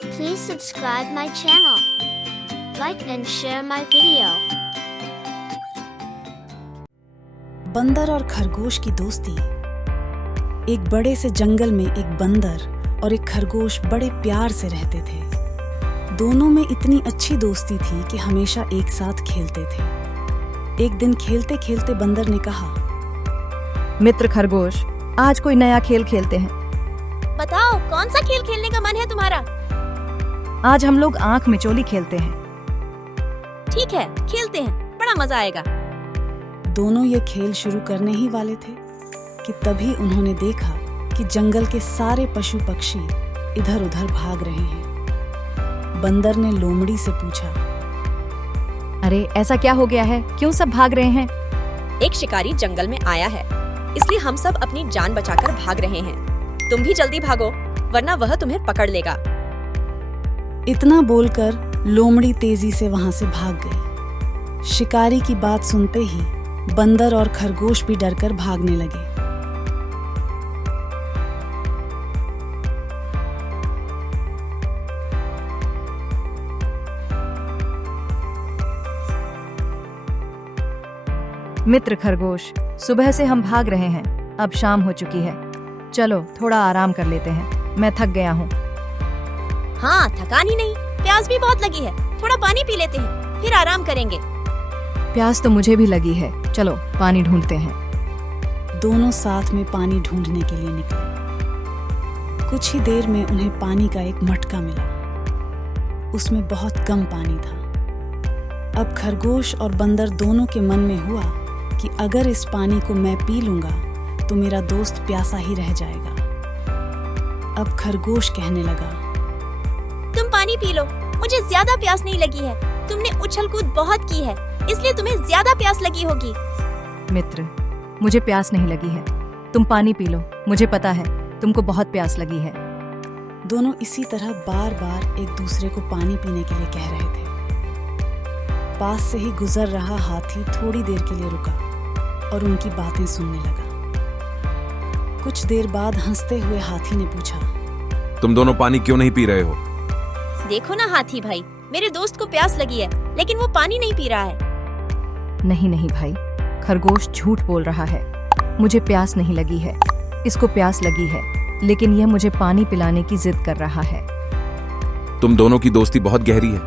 Please subscribe my channel. Like and share my video. बंदर और खरगोश की दोस्ती। एक बड़े से जंगल में एक बंदर और एक खरगोश बड़े प्यार से रहते थे। दोनों में इतनी अच्छी दोस्ती थी कि हमेशा एक साथ खेलते थे। एक दिन खेलते खेलते बंदर ने कहा, मित्र खरगोश, आज कोई नया खेल खेलते हैं। बताओ, कौन सा खेल खेलने का मन है तुम्हारा? आज हम लोग आंख मिचोली खेलते हैं। ठीक है, खेलते हैं, बड़ा मजा आएगा। दोनों ये खेल शुरू करने ही वाले थे कि तभी उन्होंने देखा कि जंगल के सारे पशु पक्षी इधर उधर भाग रहे हैं। बंदर ने लोमड़ी से पूछा, अरे ऐसा क्या हो गया है, क्यों सब भाग रहे हैं? एक शिकारी जंगल में आया है, इसलिए हम सब अपनी जान बचाकर भाग रहे हैं। तुम भी जल्दी भागो, वरना वह तुम्हें पकड़ लेगा। इतना बोलकर लोमड़ी तेजी से वहां से भाग गई। शिकारी की बात सुनते ही बंदर और खरगोश भी डरकर भागने लगे। मित्र खरगोश, सुबह से हम भाग रहे हैं, अब शाम हो चुकी है। चलो थोड़ा आराम कर लेते हैं, मैं थक गया हूँ। हाँ, थकान ही नहीं, प्यास भी बहुत लगी है। थोड़ा पानी पी लेते हैं, फिर आराम करेंगे। प्यास तो मुझे भी लगी है, चलो पानी ढूंढते हैं। दोनों साथ में पानी ढूंढने के लिए निकले। कुछ ही देर में उन्हें पानी का एक मटका मिला। उसमें बहुत कम पानी था। अब खरगोश और बंदर दोनों के मन में हुआ कि अगर इस पानी को मैं पी लूंगा तो मेरा दोस्त प्यासा ही रह जाएगा। अब खरगोश कहने लगा, तुम पानी पी लो, मुझे ज्यादा प्यास नहीं लगी है। तुमने उछल कूद बहुत की है, इसलिए तुम्हें ज्यादा प्यास लगी होगी। मित्र, मुझे प्यास नहीं लगी है, तुम पानी पी लो, मुझे पता है तुमको बहुत प्यास लगी है। दोनों इसी तरह बार बार एक दूसरे को पानी पीने के लिए कह रहे थे। पास से ही गुजर रहा हाथी थोड़ी देर के लिए रुका और उनकी बातें सुनने लगा। कुछ देर बाद हंसते हुए हाथी ने पूछा, तुम दोनों पानी क्यों नहीं पी रहे हो? देखो ना हाथी भाई, मेरे दोस्त को प्यास लगी है, लेकिन वो पानी नहीं पी रहा है। नहीं नहीं भाई, खरगोश झूठ बोल रहा है। मुझे प्यास नहीं लगी है, इसको प्यास लगी है, लेकिन यह मुझे पानी पिलाने की जिद कर रहा है। तुम दोनों की दोस्ती बहुत गहरी है।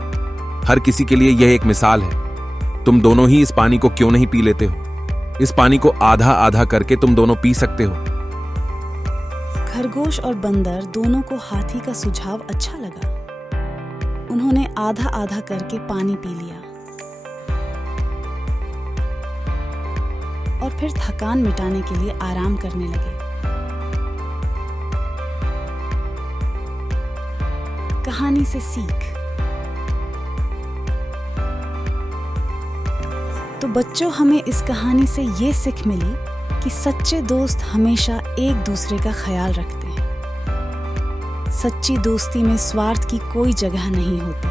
हर किसी के लिए यह एक मिसाल है। तुम दोनों ही इस पानी को क्यों नहीं पी लेते हो? इस पानी को आधा आधा करके तुम दोनों पी सकते हो। खरगोश और बंदर दोनों को हाथी का सुझाव अच्छा लगा। उन्होंने आधा आधा करके पानी पी लिया और फिर थकान मिटाने के लिए आराम करने लगे। कहानी से सीख। तो बच्चों, हमें इस कहानी से ये सीख मिली कि सच्चे दोस्त हमेशा एक दूसरे का ख्याल रखते हैं। सच्ची दोस्ती में स्वार्थ की कोई जगह नहीं होती।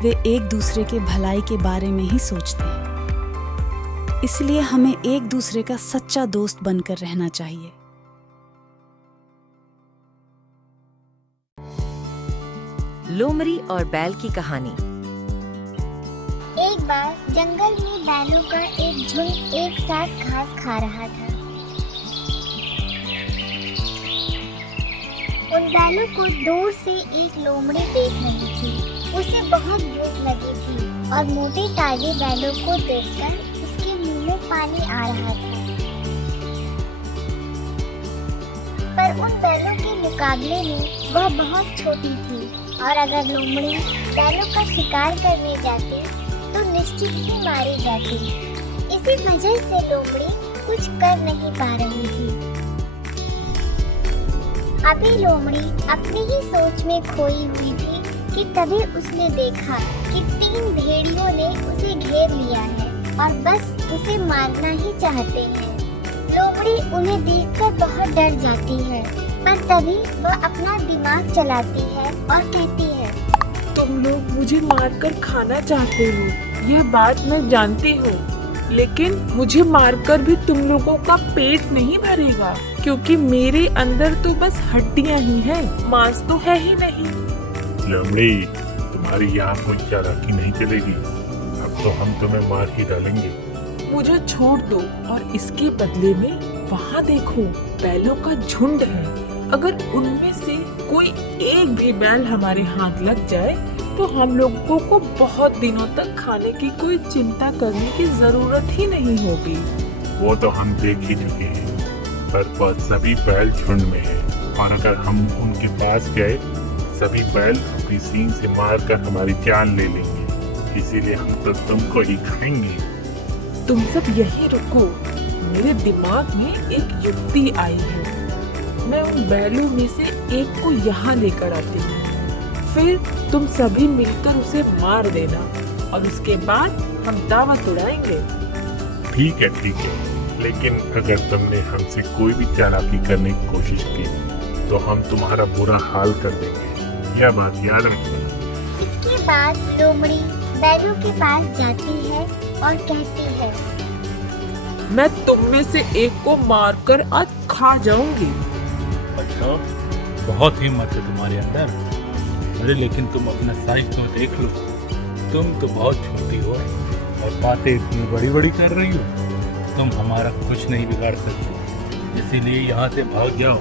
वे एक दूसरे के भलाई के बारे में ही सोचते हैं। इसलिए हमें एक दूसरे का सच्चा दोस्त बनकर रहना चाहिए। लोमड़ी और बैल की कहानी। एक बार जंगल में बैलों का एक झुंड एक साथ घास खा रहा था। उन बैलों को दूर से एक लोमड़ी देख रही थी। उसे बहुत भूख लगी थी और मोटे ताजे बैलों को देखकर उसके मुंह में पानी आ रहा था। पर उन बैलों के मुकाबले में वह बहुत छोटी थी और अगर लोमड़ी बैलों का शिकार करने जाती तो निश्चित ही मारी जाती। इसी वजह से लोमड़ी कुछ कर नहीं पा रही थी। अभी लोमड़ी अपनी ही सोच में खोई हुई थी कि तभी उसने देखा कि 3 भेड़ियों ने उसे घेर लिया है और बस उसे मारना ही चाहते हैं। लोमड़ी उन्हें देखकर बहुत डर जाती है, पर तभी वह अपना दिमाग चलाती है और कहती है, तुम लोग मुझे मारकर खाना चाहते हो, यह बात मैं जानती हूँ, लेकिन मुझे मारकर भी तुम लोगों का पेट नहीं भरेगा, क्योंकि मेरे अंदर तो बस हड्डियाँ ही हैं, मांस तो है ही नहीं। लोमड़ी, तुम्हारी यहाँ कोई चालाकी नहीं चलेगी। अब तो हम तुम्हें मार ही डालेंगे। मुझे छोड़ दो और इसके बदले में वहाँ देखो, बैलों का झुंड है। अगर उनमें से कोई एक भी बैल हमारे हाथ लग जाए तो हम लोगों को बहुत दिनों तक खाने की कोई चिंता करने की जरूरत ही नहीं होगी। वो तो हम देख ही चुके हैं, पर सभी बैल झुंड में है, और अगर हम उनके पास गए सभी बैल अपनी सींग से मारकर हमारी जान ले लेंगे। इसीलिए हम तो तुमको ही खाएंगे। तुम सब यहीं रुको, मेरे दिमाग में एक युक्ति आई है। मैं उन बैलों में से एक को यहाँ लेकर आती हूँ, फिर तुम सभी मिलकर उसे मार देना और उसके बाद हम दावत उड़ाएंगे। ठीक है, लेकिन अगर तुमने हमसे कोई भी चालाकी करने की कोशिश की तो हम तुम्हारा बुरा हाल कर देंगे। यह बात याद रखना। इसके बाद लोमड़ी बैलों के पास जाती है और कहती है, मैं तुम में से एक को मारकर आज खा जाऊंगी। अच्छा, बहुत हिम्मत है तुम्हारे अंदर। अरे लेकिन तुम अपना साइज तो देख लो, तुम तो बहुत छोटी हो और बातें इतनी बड़ी बड़ी कर रही हो। तुम हमारा कुछ नहीं बिगाड़ सकते, इसीलिए यहाँ से भाग जाओ,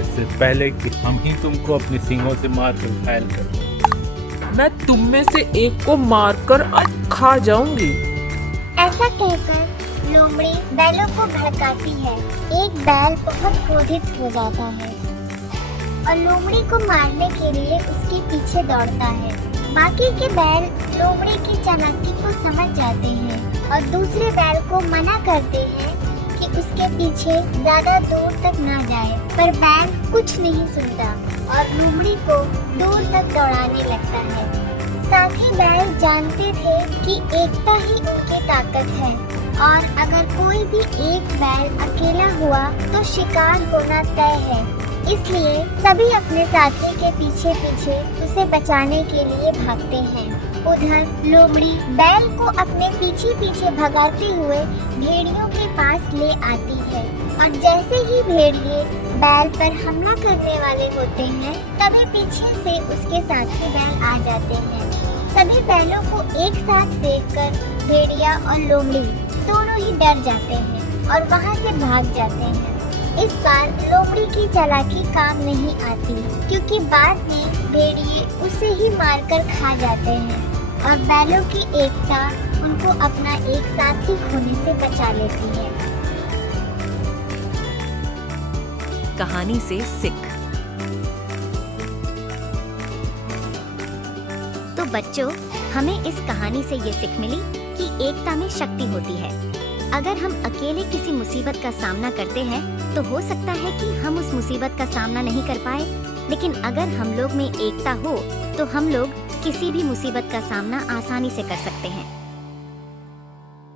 इससे पहले कि हम ही तुमको अपने सींगों से मार कर घायल कर दें। मैं तुम में से एक को मारकर आज खा जाऊंगी। ऐसा कहकर लोमड़ी बैलों को भड़काती है। एक बैल बहुत क्रोधित हो जाता है और लोमड़ी को मारने के लिए उसके पीछे दौड़ता है। बाकी के बैल लोमड़ी की चालाकी को समझ जाते हैं और दूसरे बैल को मना करते हैं कि उसके पीछे ज्यादा दूर तक ना जाए, पर बैल कुछ नहीं सुनता और लोमड़ी को दूर तक दौड़ाने लगता है। साथी बैल जानते थे कि एकता ही उनकी ताकत है और अगर कोई भी एक बैल अकेला हुआ तो शिकार होना तय है। इसलिए सभी अपने साथी के पीछे पीछे उसे बचाने के लिए भागते हैं। उधर लोमड़ी बैल को अपने पीछे पीछे भगाते हुए भेड़ियों के पास ले आती है और जैसे ही भेड़िए बैल पर हमला करने वाले होते हैं तभी पीछे से उसके साथी बैल आ जाते हैं। सभी बैलों को एक साथ देखकर भेड़िया और लोमड़ी दोनों ही डर जाते हैं और वहाँ से भाग जाते हैं। इस बार लोमड़ी की चालाकी काम नहीं आती, क्योंकि बाद में भेड़िए उसे ही मारकर खा जाते हैं और बैलों की एकता उनको अपना एक साथी खोने से बचा लेती है। कहानी से सीख। तो बच्चों, हमें इस कहानी से ये सीख मिली कि एकता में शक्ति होती है। अगर हम अकेले किसी मुसीबत का सामना करते हैं तो हो सकता है कि हम उस मुसीबत का सामना नहीं कर पाए, लेकिन अगर हम लोग में एकता हो तो हम लोग किसी भी मुसीबत का सामना आसानी से कर सकते हैं।